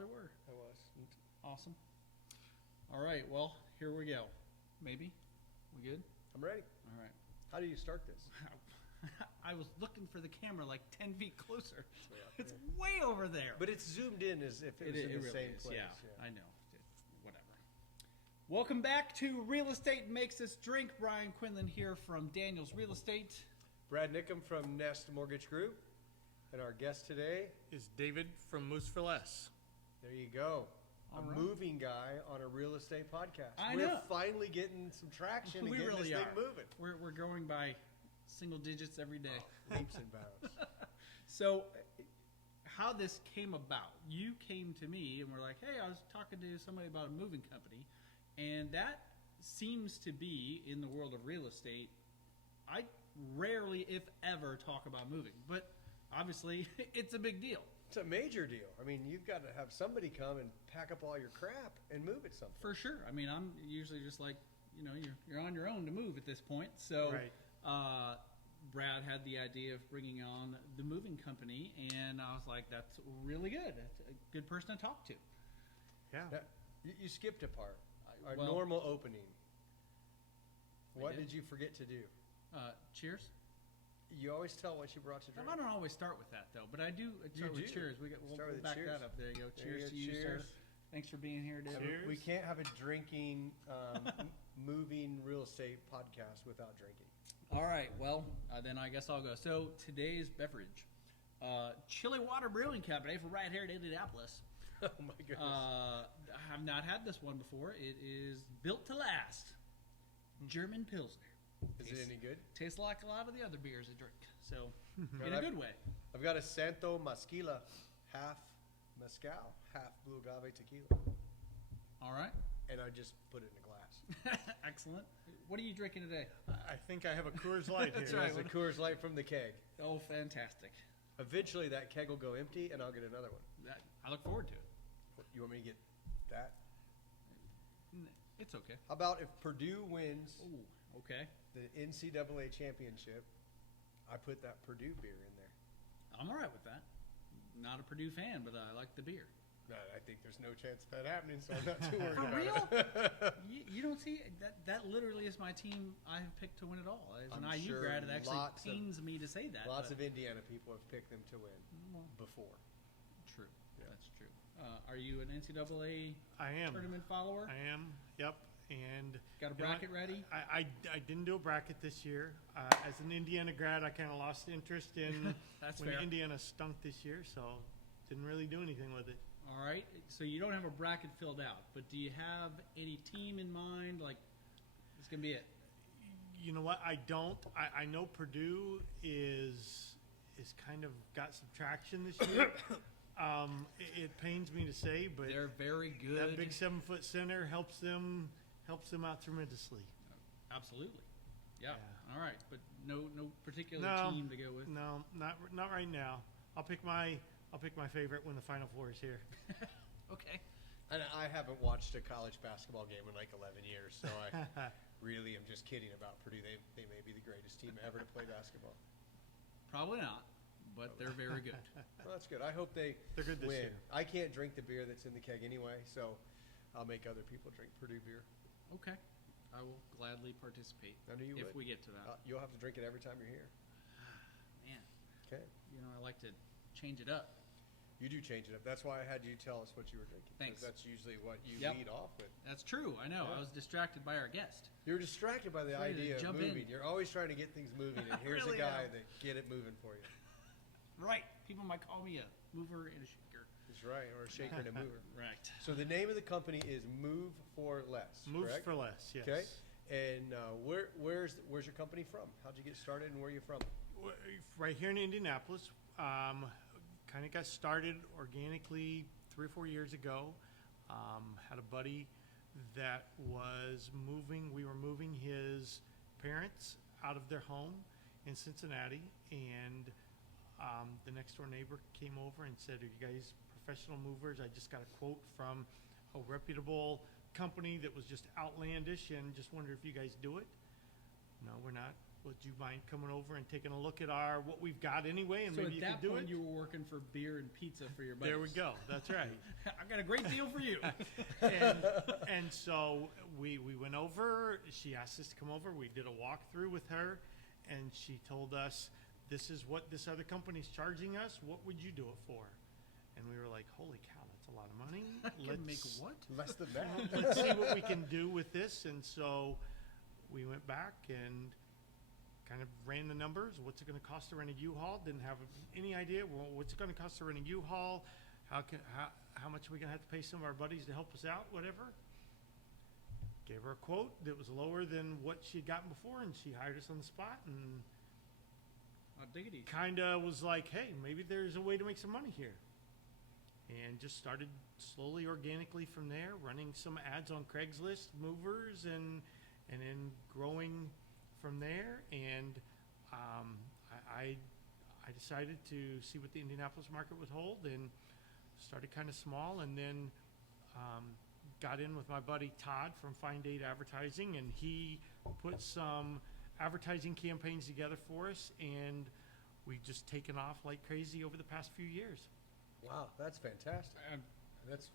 they were. I was. Awesome. All right, well, here we go. Maybe? We good? I'm ready. All right. How do you start this? I was looking for the camera like 10 feet closer. Yeah. It's way over there. But it's zoomed in as if it was in the really same is. place. Yeah, I know. Whatever. Welcome back to Real Estate Makes Us Drink. Brian Quinlan here from Daniels Real Estate. Brad Nickham from Nest Mortgage Group. And our guest today is David from Moose for Less. There you go. All a right. moving guy on a real estate podcast. I We're know. finally getting some traction and We getting really this are. thing moving. We're going by single digits every day. Leaps and bounds. So, how this came about, you came to me and were like, hey, I was talking to somebody about a moving company, and that seems to be, in the world of real estate, I rarely, if ever, talk about moving. But obviously, it's a big deal. It's a major deal. I mean, you've got to have somebody come and pack up all your crap and move it somewhere. For sure. I mean, I'm usually just like, you're on your own to move at this point. So, Right. Brad had the idea of bringing on the moving company, and I was like, that's really good. That's a good person to talk to. Yeah. Now, you skipped a part. Our well- normal opening. What did? did you forget to do? Cheers. You always tell what you brought to drink. I don't always start with that though, but I do start with do. cheers. We'll Start with back cheers. that up. There you go. There you Cheers go. to you, sir. Cheers. Thanks for being here, David. Cheers. We can't have a drinking, moving real estate podcast without drinking. All right. Well, then I guess I'll go. So today's beverage, Chili Water Brewing Company from right here in Indianapolis. Oh my goodness. I have not had this one before. It is built to last. German Pilsner. Is it any good? Tastes like a lot of the other beers I drink. So, in Right. a good way. I've got a Santo Masquila, half mezcal, half blue agave tequila, All right. and I just put it in a glass. Excellent. What are you drinking today? I think I have a Coors Light That's here. right. It's a Coors Light from the keg. Oh, fantastic. Eventually, that keg will go empty, and I'll get another one. I look forward to it. You want me to get that? It's okay. How about if Purdue wins Ooh, okay. the NCAA championship, I put that Purdue beer in there. I'm all right with that. Not a Purdue fan, but I like the beer. No, I think there's no chance of that happening, so I'm not too worried For about real? it. You don't see that? That literally is my team. I have picked to win it all. As an I'm IU sure grad, it actually lots of- pains me to say that. Lots but- of Indiana people have picked them to win Well, before. true. Yeah. That's true. Are you an NCAA I am. tournament follower? I am. Yep. And Got a you know bracket ready? I didn't do a bracket this year. As an Indiana grad, I kind of lost interest in That's when fair. Indiana stunk this year, so didn't really do anything with it. All right. So you don't have a bracket filled out, but do you have any team in mind? Like, it's gonna be it. You know what? I don't. I know Purdue is kind of got some traction this year. It pains me to say, but They're very good. that big 7-foot center helps them out tremendously. Absolutely. Yeah. Yeah. All right. But no particular No. team to go with. No, not right now. I'll pick my favorite when the Final Four is here. Okay. And I haven't watched a college basketball game in like 11 years, so I really am just kidding about Purdue. They may be the greatest team ever to play basketball. Probably not, but they're very good. Well, that's good. I hope they're good this win. year. I can't drink the beer that's in the keg anyway, so I'll make other people drink Purdue beer. Okay. I will gladly participate I knew you if would. we get to that. You'll have to drink it every time you're here. Man, Okay. I like to change it up. You do change it up. That's why I had you tell us what you were drinking. 'cause Thanks. That's usually what you Yep. lead off with. That's true. I know. Yeah. I was distracted by our guest. You're distracted by the Ready to idea of jump moving. in. You're always trying to get things moving, and here's really a guy am. that get it moving for you. Right. People might call me a mover and a shaker. That's right, or a shaker and a mover. Right. So the name of the company is Move for Less. Moves correct? for less. Yes. Okay. And where's your company from? How'd you get started, and where are you from? Right here in Indianapolis. Kind of got started organically 3 or 4 years ago. Had a buddy that was moving. We were moving his parents out of their home in Cincinnati, and the next door neighbor came over and said, "Are you guys professional movers? I just got a quote from a reputable company that was just outlandish, and just wondered if you guys do it." No, we're not. would you mind coming over and taking a look at what we've got anyway, and So maybe at you that can do point, it? you were working for beer and pizza for your buddies. There we go. That's right. I got a great deal for you. and so we went over. She asked us to come over. We did a walkthrough with her, and she told us, this is what this other company's charging us. What would you do it for? And we were like, holy cow, that's a lot of money. Can make what? Less than that. Let's see what we can do with this. And so we went back and kind of ran the numbers. What's it going to cost to rent a U-Haul? Didn't have any idea. Well, what's it going to cost to rent a U-Haul? How much are we going to have to pay some of our buddies to help us out? Whatever. Gave her a quote that was lower than what she had gotten before, and she hired us on the spot, and Diggity. kind of was like, hey, maybe there's a way to make some money here. And just started slowly, organically from there, running some ads on Craigslist, movers, and then growing from there. And I decided to see what the Indianapolis market would hold, and started kind of small, and then got in with my buddy Todd from Fine Date Advertising, and he put some advertising campaigns together for us, and we've just taken off like crazy over the past few years. Wow, that's fantastic. That's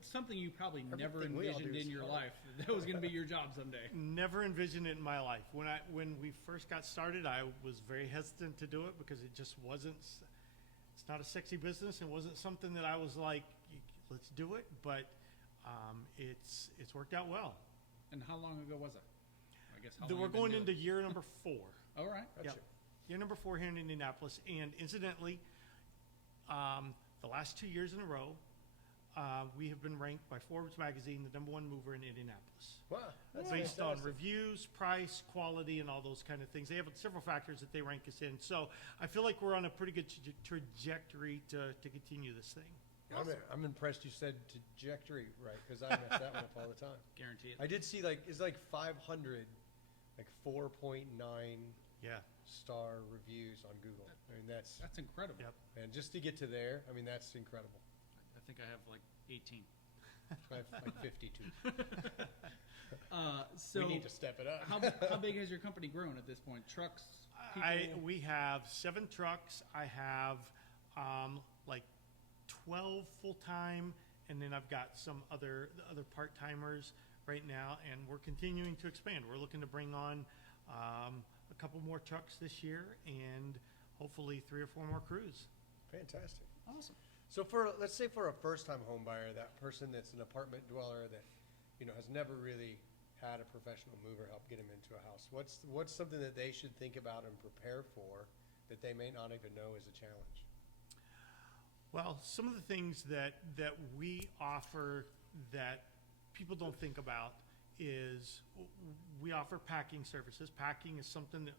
Something you probably never Everything we all do envisioned is in your hard. life that was going to be your job someday. Never envisioned it in my life. When we first got started, I was very hesitant to do it because it just wasn't. It's not a sexy business. It wasn't something that I was like, let's do it. But it's worked out well. And how long ago was it? I guess how We're long you've been going doing into it? year number 4. All right. Gotcha. Yep. Year number 4 here in Indianapolis. And incidentally, the last 2 years in a row, we have been ranked by Forbes magazine the #1 mover in Indianapolis. Wow, that's Based on fantastic. reviews, price, quality, and all those kind of things. They have several factors that they rank us in. So I feel like we're on a pretty good trajectory to continue this thing. I'm impressed you said trajectory right, because I mess that one up all the time. Guarantee it. I did see it's like 500, like 4.9 Yeah. star reviews on Google. I mean, that's incredible. Yep. and just to get to there, I mean, that's incredible. I think I have like 18. I have like 52. So We need to step it up. how big has your company grown at this point? Trucks, people? We have 7 trucks. I have like 12 full-time, and then I've got some other part-timers right now, and we're continuing to expand. We're looking to bring on a couple more trucks this year, and hopefully 3 or 4 more crews. Fantastic. Awesome. So let's say for a first-time home buyer, that person that's an apartment dweller that, has never really had a professional mover help get them into a house, what's something that they should think about and prepare for that they may not even know is a challenge? Well, some of the things that we offer that people don't think about is we offer packing services. Packing is something that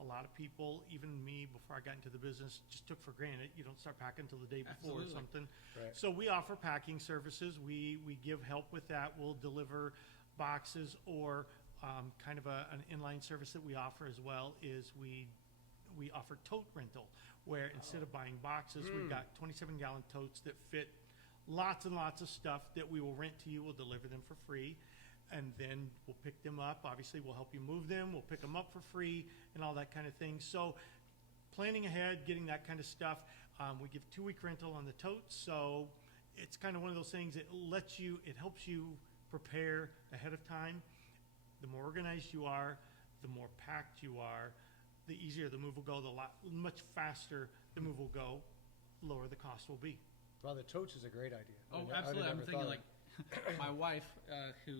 a lot of people, even me, before I got into the business, just took for granted. You don't start packing until the day before Absolutely. or something. Right. So we offer packing services. We give help with that. We'll deliver boxes, or kind of an inline service that we offer as well is we offer tote rental, where instead of buying boxes, we've got 27-gallon totes that fit lots and lots of stuff that we will rent to you. We'll deliver them for free, and then we'll pick them up. Obviously, we'll help you move them. We'll pick them up for free and all that kind of thing. So planning ahead, getting that kind of stuff. We give 2-week rental on the totes, so it's kind of one of those things that it helps you prepare ahead of time. The more organized you are, the more packed you are, the easier the move will go, much faster the move will go, lower the cost will be. Well, the totes is a great idea. Oh, I absolutely. I'm never thinking thought like my wife, who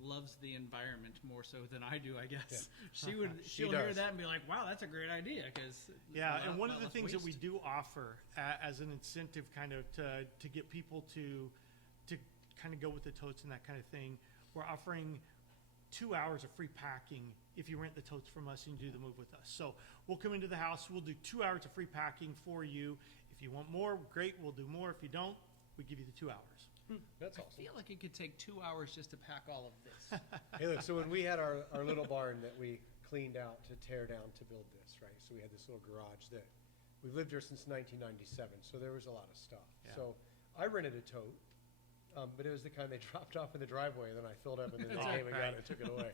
loves the environment more so than I do, I guess. Yeah. She'll hear that and be like, "Wow, that's a great idea." Because and one of the things that we do offer as an incentive, kind of to get people to kind of go with the totes and that kind of thing, we're offering 2 hours of free packing if you rent the totes from us and do the move with us. So we'll come into the house, we'll do 2 hours of free packing for you. If you want more, great, we'll do more. If you don't, we give you the 2 hours. That's I awesome. feel like it could take 2 hours just to pack all of this. Hey, look, so when we had our little barn that we cleaned out to tear down to build this, right? So we had this little garage that we've lived here since 1997, so there was a lot of stuff. Yeah. So I rented a tote. But it was the kind they dropped off in the driveway, and then I filled up, and then they That's came and got right. it and took it away.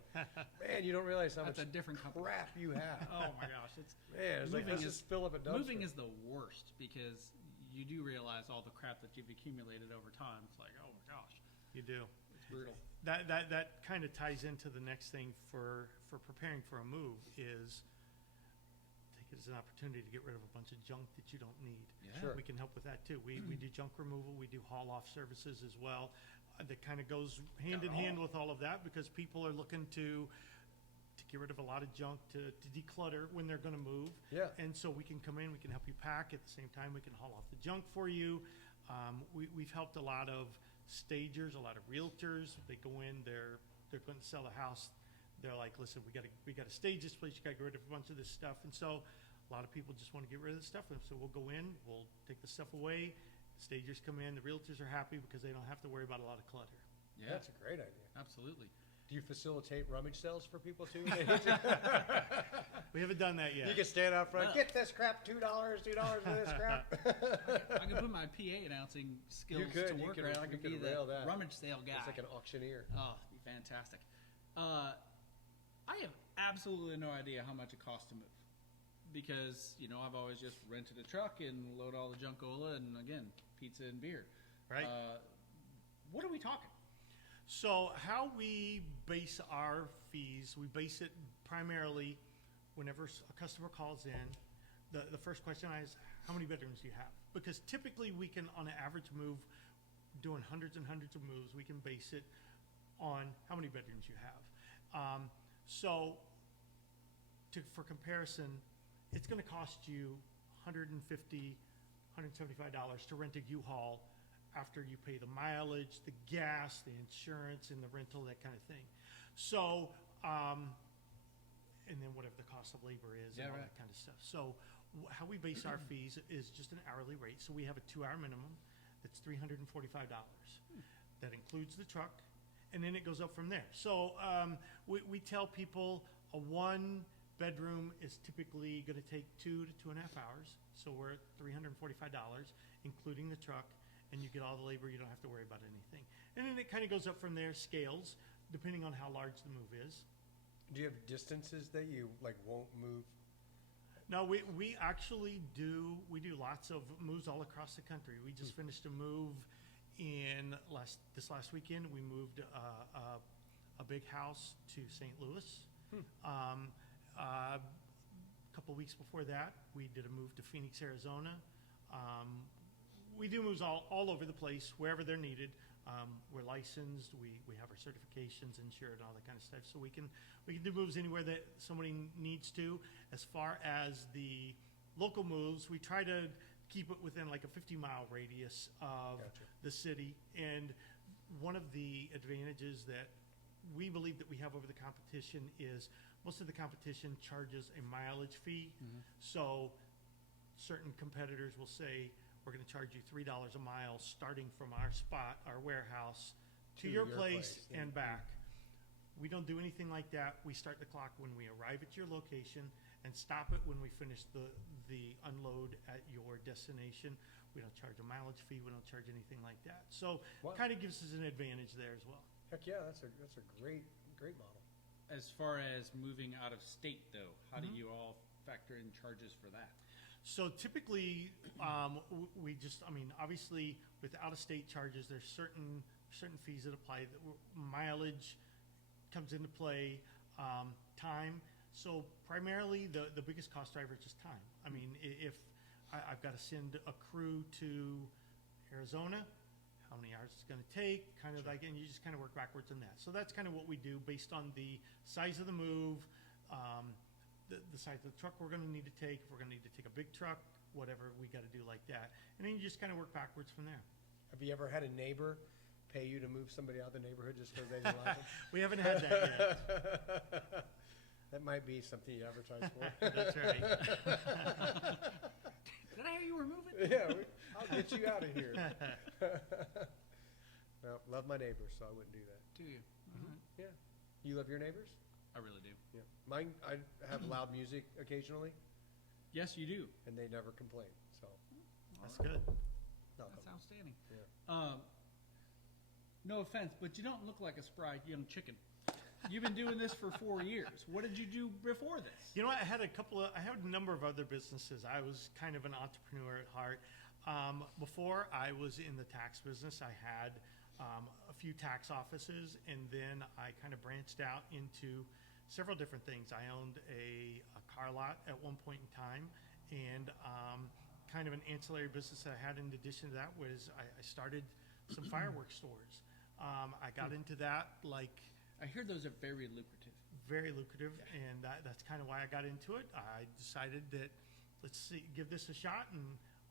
Man, you don't realize how That's much a different company. crap you have. Oh my gosh, it's Man, it's like, Moving let's is- just fill up a dumpster. moving is the worst because you do realize all the crap that you've accumulated over time. It's like, oh my gosh, You do. it's brutal. That kind of ties into the next thing for preparing for a move is take it as an opportunity to get rid of a bunch of junk that you don't need. Yeah. Sure. We can help with that too. We do junk removal, we do haul off services as well. That kind of goes hand in hand with all of that because people are looking to get rid of a lot of junk to declutter when they're going to move. Yeah. And so we can come in, we can help you pack. At the same time, we can haul off the junk for you. We've helped a lot of stagers, a lot of realtors. They go in, they're going to sell a house. They're like, listen, we got to stage this place. You got to get rid of a bunch of this stuff. And so a lot of people just want to get rid of the stuff. And so we'll go in, we'll take the stuff away. Stagers come in, the realtors are happy because they don't have to worry about a lot of clutter. Yeah, That's a great idea. absolutely. Do you facilitate rummage sales for people too? We haven't done that yet. You can stand out front, Well- get this crap, $2 for this crap. I could put my PA announcing skills could, to you work could- around. I you could could be the rail that. rummage sale guy. It's like an auctioneer. Oh, it'd be fantastic. I have absolutely no idea how much it costs to move. Because, I've always just rented a truck and load all the junkola and, again, pizza and beer. Right. What are we talking? So how we base our fees, we base it primarily whenever a customer calls in. The first question I ask, how many bedrooms do you have? Because typically we can, on an average move, doing hundreds and hundreds of moves, we can base it on how many bedrooms you have. For comparison, it's going to cost you $150, $175 to rent a U-Haul after you pay the mileage, the gas, the insurance, and the rental, that kind of thing. So, and then whatever the cost of labor is and all that kind of stuff. So how we base our fees is just an hourly rate. So we have a 2-hour minimum that's $345. That includes the truck, and then it goes up from there. So we tell people a 1-bedroom is typically going to take 2 to 2.5 hours. So we're at $345, including the truck, and you get all the labor. You don't have to worry about anything. And then it kind of goes up from there, scales, depending on how large the move is. Do you have distances that you won't move? No, we actually do. We do lots of moves all across the country. We just finished a move this last weekend. We moved a big house to St. Louis. A couple weeks before that, we did a move to Phoenix, Arizona. We do moves all over the place, wherever they're needed. We're licensed. We have our certifications, insured, and all that kind of stuff. So we can do moves anywhere that somebody needs to. As far as the local moves, we try to keep it within like a 50-mile radius of the city. And one of the advantages that we believe that we have over the competition is most of the competition charges a mileage fee. So certain competitors will say, we're going to charge you $3 a mile starting from our spot, our warehouse, to your place and back. We don't do anything like that. We start the clock when we arrive at your location and stop it when we finish the unload at your destination. We don't charge a mileage fee. We don't charge anything like that. So kind of gives us an advantage there as well. Heck yeah, that's a great model. As far as moving out of state, though, how do you all factor in charges for that? So typically, we just, obviously with out-of-state charges, there's certain fees that apply. Mileage comes into play, time. So primarily, the biggest cost driver is just time. If I've got to send a crew to Arizona, how many hours it's going to take, and you just kind of work backwards on that. So that's kind of what we do based on the size of the move, the size of the truck we're going to need to take. If we're going to need to take a big truck, whatever we got to do like that. And then you just kind of work backwards from there. Have you ever had a neighbor pay you to move somebody out of the neighborhood just because they didn't like them? We haven't had that yet. That might be something you advertise for. That's right. Did I hear you were moving? Yeah, I'll get you out of here. Well, love my neighbors, so I wouldn't do that. Do you? Yeah. You love your neighbors? I really do. Yeah. Mine, I have loud music occasionally, Yes, you do. and they never complain. So, That's good. knock That's on wood. outstanding. Yeah. No offense, but you don't look like a spry young chicken. You've been doing this for 4 years. What did you do before this? You know what? I had a number of other businesses. I was kind of an entrepreneur at heart. Before I was in the tax business, I had a few tax offices, and then I kind of branched out into several different things. I owned a car lot at one point in time, and kind of an ancillary business that I had in addition to that was I started some fireworks stores. I got into that I hear those are very lucrative. very lucrative, and that's kind of why I got into it. I decided that give this a shot, and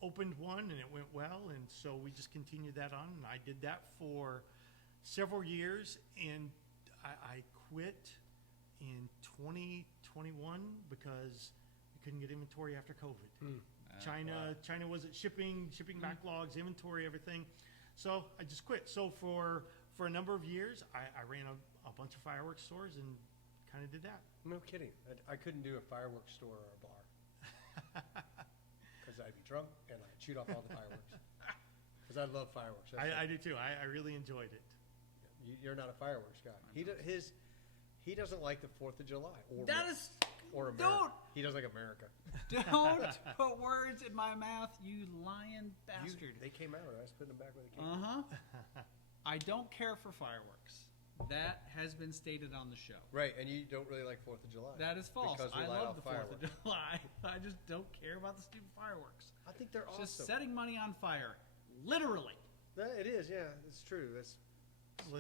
opened one, and it went well, and so we just continued that on, and I did that for several years, and I quit in 2021 because we couldn't get inventory after COVID. China wasn't shipping backlogs, inventory, everything. So I just quit. So for a number of years, I ran a bunch of fireworks stores and kind of did that. No kidding. I couldn't do a fireworks store or a bar. Because I'd be drunk and I'd shoot off all the fireworks. Because I love fireworks. I do too. I really enjoyed it. You're not a fireworks guy. He doesn't like the 4th of July. Or America. Don't. He doesn't like America. Don't put words in my mouth, you lying bastard. They came out. I was putting them back where they came out. I don't care for fireworks. That has been stated on the show. Right, and you don't really like 4th of July. That is false. Because we I light love off the 4th of fireworks. July. I just don't care about the stupid fireworks. I think they're It's awesome. just setting money on fire. Literally. It is, yeah. It's true. It's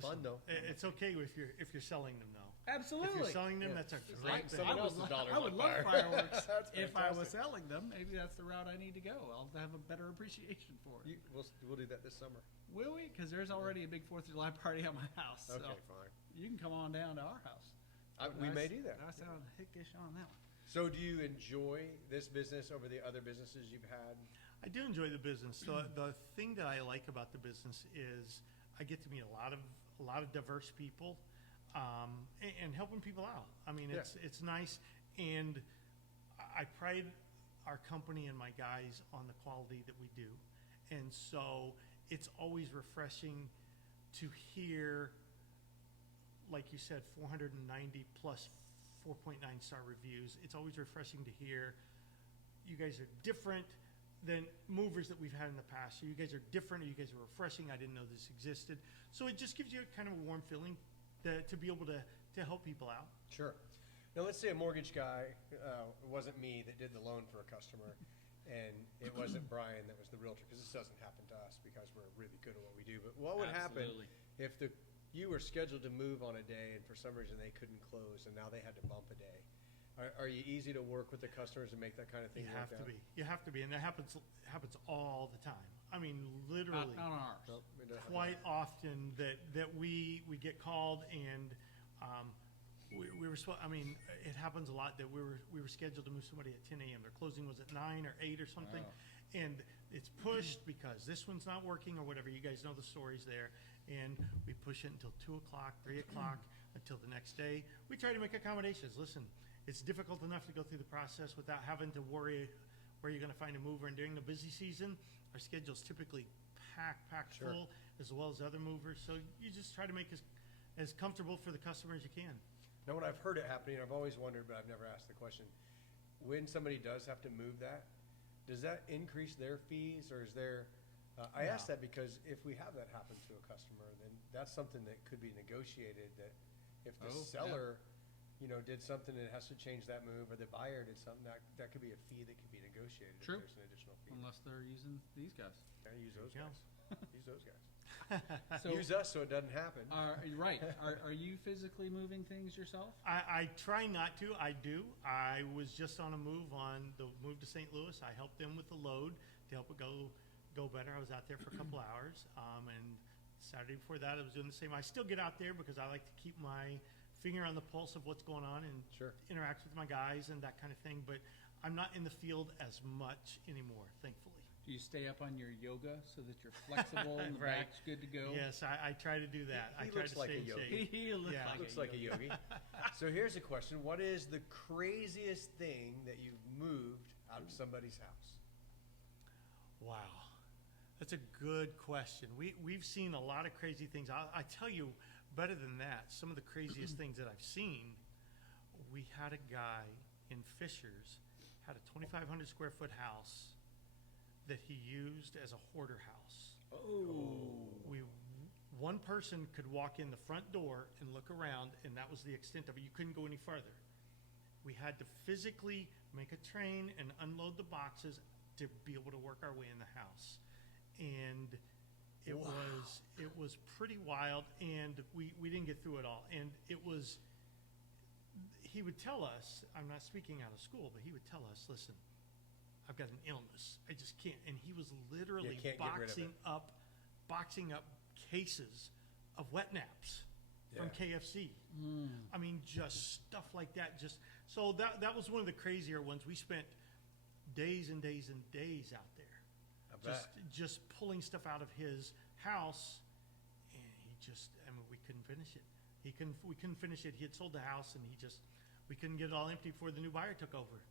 fun, though. It's okay if you're selling them, though. Absolutely. If you're selling them, Yeah. that's a It's great like thing. someone else's dollars I would on love fire. fireworks That's if I was fantastic. selling them. Maybe that's the route I need to go. I'll have a better appreciation for it. We'll do that this summer. Will we? Because there's already a big 4th of July party at my house. So Okay, fine. you can come on down to our house. We may do that. I sound hickish on that one. So do you enjoy this business over the other businesses you've had? I do enjoy the business. The thing that I like about the business is I get to meet a lot of diverse people, and helping people out. I mean, it's nice, and I pride our company and my guys on the quality that we do, and so it's always refreshing to hear, like you said, 490 plus 4.9 star reviews. It's always refreshing to hear you guys are different than movers that we've had in the past. So you guys are different, or you guys are refreshing. I didn't know this existed. So it just gives you kind of a warm feeling to be able to help people out. Sure. Now, let's say a mortgage guy, it wasn't me that did the loan for a customer, and it wasn't Brian that was the realtor, because this doesn't happen to us because we're really good at what we do. But what would happen if you were scheduled to move on a day, and for some reason they couldn't close, and now they had to bump a day? Are you easy to work with the customers and make that kind of thing work out? You have to be, and that happens all the time. I mean, literally, Not on ours. Nope, it doesn't quite happen. often that we get called, and we were. I mean, it happens a lot that we were scheduled to move somebody at 10 a.m. Their closing was at 9 or 8 or something, and it's pushed because this one's not working or whatever. You guys know the stories there, and we push it until 2 o'clock, 3 o'clock, until the next day. We try to make accommodations. Listen, it's difficult enough to go through the process without having to worry where you're going to find a mover. And during the busy season, our schedule's typically packed full, as well as other movers. So you just try to make as comfortable for the customer as you can. Now, when I've heard it happening, I've always wondered, but I've never asked the question, when somebody does have to move that, does that increase their fees, or is there, I ask that because if we have that happen to a customer, then that's something that could be negotiated, that if the seller, did something and has to change that move, or the buyer did something, that could be a fee that could be negotiated. True. If there's an additional fee. Unless they're using these guys. Yeah, use those Yeah. guys. Use those guys. So, Use us so it doesn't happen. right. Are you physically moving things yourself? I try not to. I do. I was just on a move to St. Louis. I helped them with the load to help it go better. I was out there for a couple hours, and Saturday before that, I was doing the same. I still get out there because I like to keep my finger on the pulse of what's going on and interact with my guys and that kind of thing. But I'm not in the field as much anymore, thankfully. Do you stay up on your yoga so that you're flexible and the Right. back's good to go? Yes, I try to do that. He I try looks to like stay a in yogi. shape. He looks Yeah. like Looks a like a yogi. yogi. So here's a question. What is the craziest thing that you've moved out of somebody's house? Wow. That's a good question. We've seen a lot of crazy things. I tell you, better than that, some of the craziest things that I've seen, we had a guy in Fishers, had a 2,500 square foot house that he used as a hoarder house. One person could walk in the front door and look around, and that was the extent of it. You couldn't go any further. We had to physically make a train and unload the boxes to be able to work our way in the house. And it was pretty wild, and we didn't get through it all. And he would tell us, I'm not speaking out of school, but he would tell us, listen, I've got an illness. I just can't. And he was literally boxing up cases of wet naps from KFC. I mean, just stuff like that. So that was one of the crazier ones. We spent days and days and days out there, just pulling stuff out of his house, and we couldn't finish it. We couldn't finish it. He had sold the house, and we couldn't get it all empty before the new buyer took over.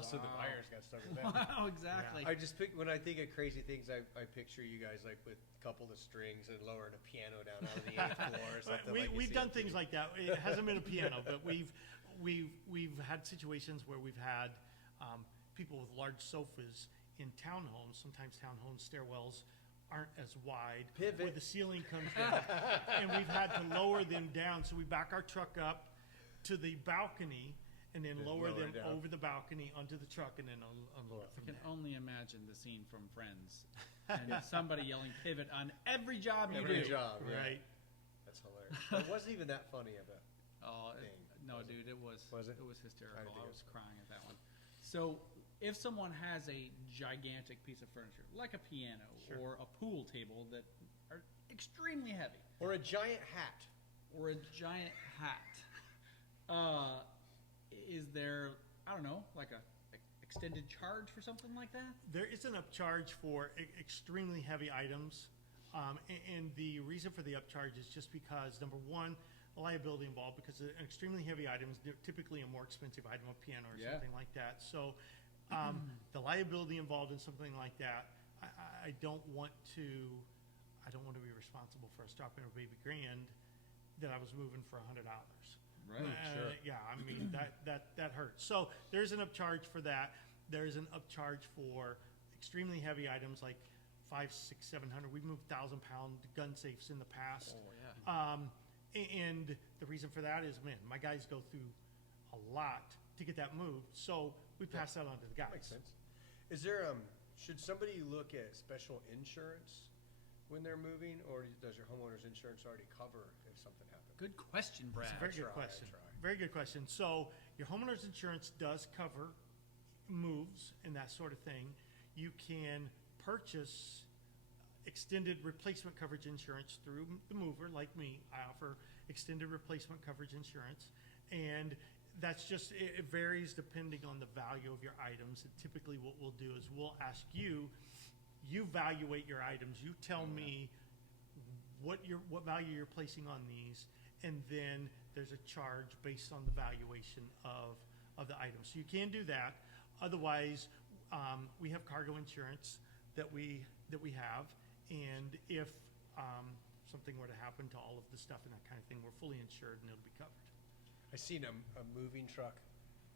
So the buyers got stuck with that. Wow, exactly. I just when I think of crazy things, I picture you guys like with a couple of strings and lowering a piano down out of the 8th floor or something. We've done things like that. It hasn't been a piano, but we've had situations where we've had people with large sofas in townhomes. Sometimes townhome stairwells aren't as wide. Pivot. Where the ceiling comes down, and we've had to lower them down. So we back our truck up to the balcony, and then lower them over the balcony onto the truck, and then unload from I can there. only imagine the scene from Friends, and somebody yelling "pivot" on every job you Every do. job, Right. That's hilarious. But it wasn't even that funny of a thing. No, dude, it was. Was it? It was hysterical. Trying to think I was crying at that one. So, if someone has a gigantic piece of furniture, like a piano or a pool table that are extremely heavy, Or a giant hat. Is there, I don't know, like a extended charge for something like that? There is an upcharge for extremely heavy items, and the reason for the upcharge is just because, number one, the liability involved, because an extremely heavy item is typically a more expensive item, a piano or something like that. So the liability involved in something like that, I don't want to be responsible for us dropping a baby grand that I was moving for $100. Right, Yeah, I mean, that hurts. So there's an upcharge for that. There's an upcharge for extremely heavy items like 500, 600, 700. We've moved 1,000-pound gun safes in the past. Oh, yeah. And the reason for that is, man, my guys go through a lot to get that moved. So we pass that on to the guys. Makes sense. Is there should somebody look at special insurance when they're moving, or does your homeowner's insurance already cover if something happens? Good question, Brad. That's a very good question. Very good question. So your homeowner's insurance does cover moves and that sort of thing. You can purchase extended replacement coverage insurance through the mover, like me. I offer extended replacement coverage insurance, and that's just, it varies depending on the value of your items. And typically what we'll do is we'll ask you evaluate your items. You tell me what value you're placing on these, and then there's a charge based on the valuation of the items. So you can do that. Otherwise, we have cargo insurance that we have, and if something were to happen to all of the stuff and that kind of thing, we're fully insured and it'll be covered. I seen a moving truck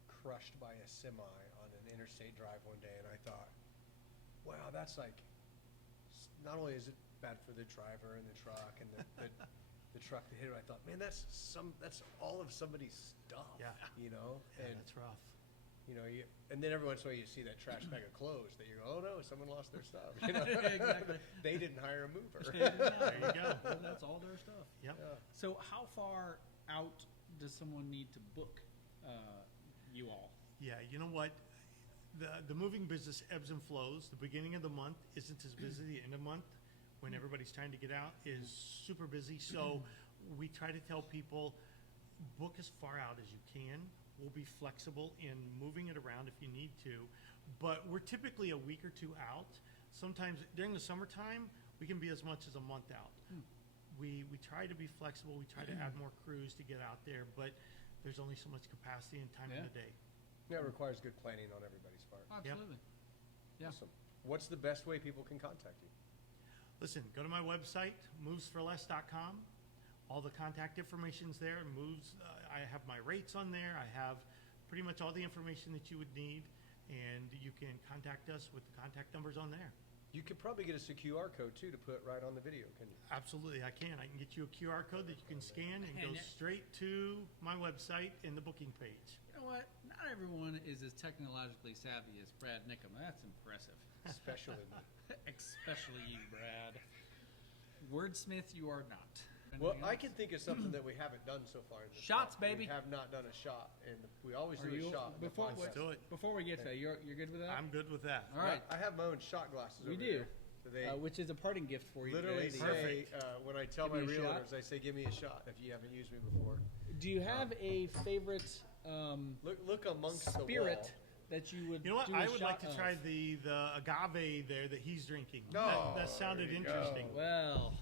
crushed by a semi on an interstate drive one day, and I thought, wow, that's like, not only is it bad for the driver and the truck and the truck that hit it, I thought, man, that's all of somebody's stuff. Yeah. You know? Yeah, And that's rough. you know, and then every once in a while you see that trash bag of clothes that you go, oh no, someone lost their stuff. You know? Exactly. They didn't hire a mover. There you go. That's all their stuff. Yep. Yeah. So how far out does someone need to book you all? Yeah, you know what? The moving business ebbs and flows. The beginning of the month isn't as busy. The end of the month, when everybody's trying to get out, is super busy. So we try to tell people, book as far out as you can. We'll be flexible in moving it around if you need to. But we're typically a week or two out. Sometimes during the summertime, we can be as much as a month out. We try to be flexible. We try to add more crews to get out there, but there's only so much capacity and time in the day. Yeah, it requires good planning on everybody's part. Absolutely. Yeah. Awesome. What's the best way people can contact you? Listen, go to my website, movesforless.com. All the contact information's there. I have my rates on there. I have pretty much all the information that you would need, and you can contact us with the contact numbers on there. You could probably get us a QR code too to put right on the video, can you? Absolutely, I can. I can get you a QR code that you can scan and go straight to my website and the booking page. You know what? Not everyone is as technologically savvy as Brad Nickham. That's impressive. Especially me. Especially you, Brad. Wordsmith, you are not. Well, Anything I else? can think of something that we haven't done so far in this Shots, podcast. baby. We have not done a shot, and we always Are do you- a shot. in the before- podcast. Let's do it. Before we get to that, you're good with that? I'm good with that. All right. I have my own shot glasses We over do. there. So they Which is a parting gift for you literally today. say, when I tell Give my me a shot? realtors, I say, give me a shot if you haven't used me before. Do you have a favorite Look amongst the spirit wall. that you would You know what? do a I would like shot to of? try the agave there that he's drinking. Oh, that sounded there you interesting. go. Well,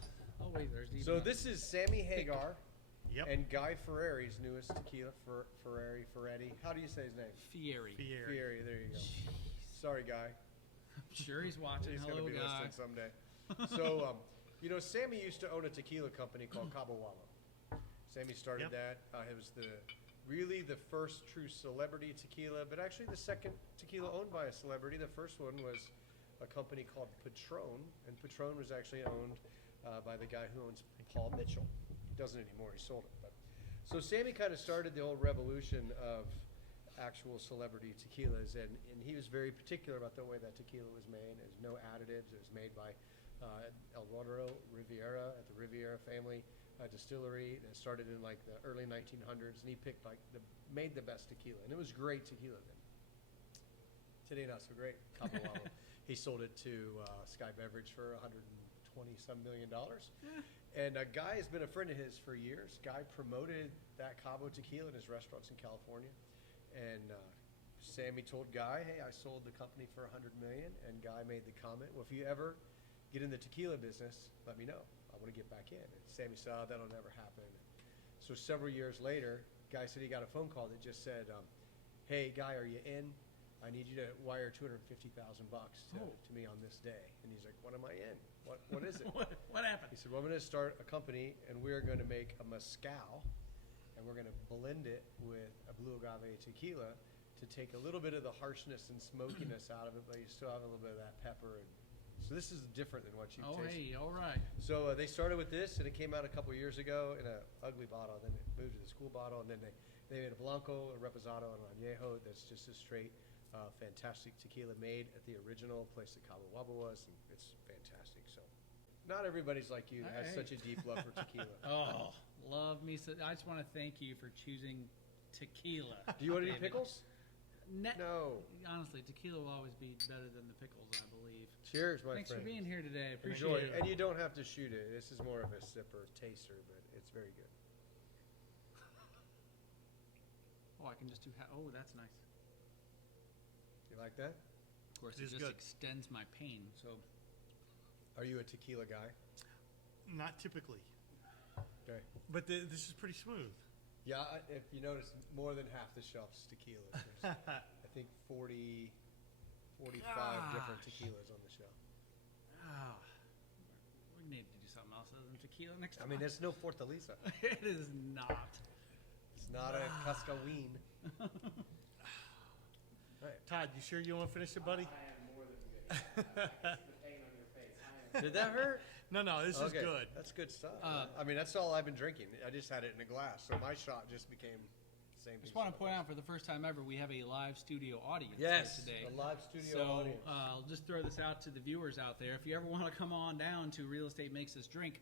oh wait, there's even So a- this is Sammy Haggar Yep. and Guy Ferreri's newest tequila, Ferretti. How do you say his name? Fieri. Fieri. Fieri, there you go. Sorry, Guy. I'm sure he's watching. He's going Hello, to be guy. listening someday. So, Sammy used to own a tequila company called Cabo Wabo. Sammy started Yep. that. It was really the first true celebrity tequila, but actually the second tequila owned by a celebrity. The first one was a company called Patron, and Patron was actually owned by the guy who owns Paul Mitchell. He doesn't anymore. He sold it. But so Sammy kind of started the whole revolution of actual celebrity tequilas, and he was very particular about the way that tequila was made. There's no additives. It was made by El Rodero Riviera at the Riviera family distillery that started in like the early 1900s, and he picked made the best tequila, and it was great tequila then. Today not so great. Cabo Wabo. He sold it to Sky Beverage for $120-some million. And Guy has been a friend of his for years. Guy promoted that Cabo tequila in his restaurants in California, and Sammy told Guy, "Hey, I sold the company for $100 million," and Guy made the comment, "Well, if you ever get in the tequila business, let me know. I want to get back in." And Sammy said, "Oh, that'll never happen." So several years later, Guy said he got a phone call that just said, "Hey, Guy, are you in? I need you to wire $250,000 to me on this day." And he's like, "What am I in? What is it?" what happened? He said, "Well, I'm going to start a company, and we're going to make a mezcal, and we're going to blend it with a blue agave tequila to take a little bit of the harshness and smokiness out of it, but you still have a little bit of that pepper." And so this is different than what you've Oh, tasted. hey, all right. So they started with this, and it came out a couple years ago in an ugly bottle. Then it moved to the school bottle, and then they made a Blanco, a Reposado, and an Añejo that's just a straight, fantastic tequila made at the original place that Cabo Wabo was, and it's fantastic. So not everybody's like you that has Hey. such a deep love for tequila. Oh, love me. So I just want to thank you for choosing tequila. Do you want to eat David. pickles? No. Honestly, tequila will always be better than the pickles, I believe. Cheers, my Thanks friend. for being here today. Appreciate Enjoy it. it. And you don't have to shoot it. This is more of a sipper taster, but it's very good. Oh, I can just do. Oh, that's nice. You like that? Of course, It it is just good. extends my pain. So Are you a tequila guy? Not typically, Okay. but this is pretty smooth. Yeah, if you notice, more than half the shelf's tequila. There's, I think 40, 45 different Gosh. tequilas on the shelf. we need to do something else other than tequila next I time. mean, it's no Fortaleza. it is not. It's not a Cascaween. Right. Todd, you sure you want to finish it, buddy? I am more than good. I see the pain on your face. I am Did that hurt? No, this is Okay, good. That's good stuff. Uh, I mean, that's all I've been drinking. I just had it in a glass, so my shot just became the same. Just want to point out for the first time ever, we have a live studio audience Yes, here today. a live studio So audience. I'll just throw this out to the viewers out there. If you ever want to come on down to Real Estate Makes Us Drink,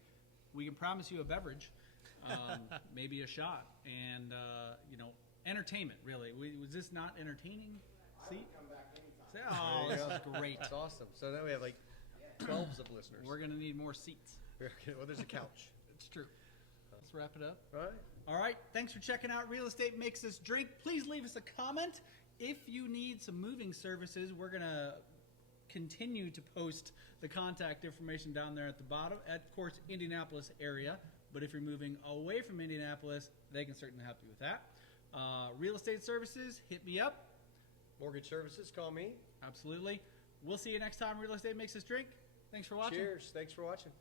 we can promise you a beverage, maybe a shot, and entertainment. Really, was this not entertaining? See, come back anytime. Say, oh, There this you is go. great. That's awesome. So now we have like 12s of listeners. We're gonna need more seats. Well, there's a couch. It's true. Let's wrap it up. All right. All right. Thanks for checking out Real Estate Makes Us Drink. Please leave us a comment. If you need some moving services, we're going to continue to post the contact information down there at the bottom. At, of course, Indianapolis area. But if you're moving away from Indianapolis, they can certainly help you with that. Real estate services, hit me up. Mortgage services, call me. Absolutely. We'll see you next time Real Estate Makes Us Drink. Thanks for watching. Cheers. Thanks for watching.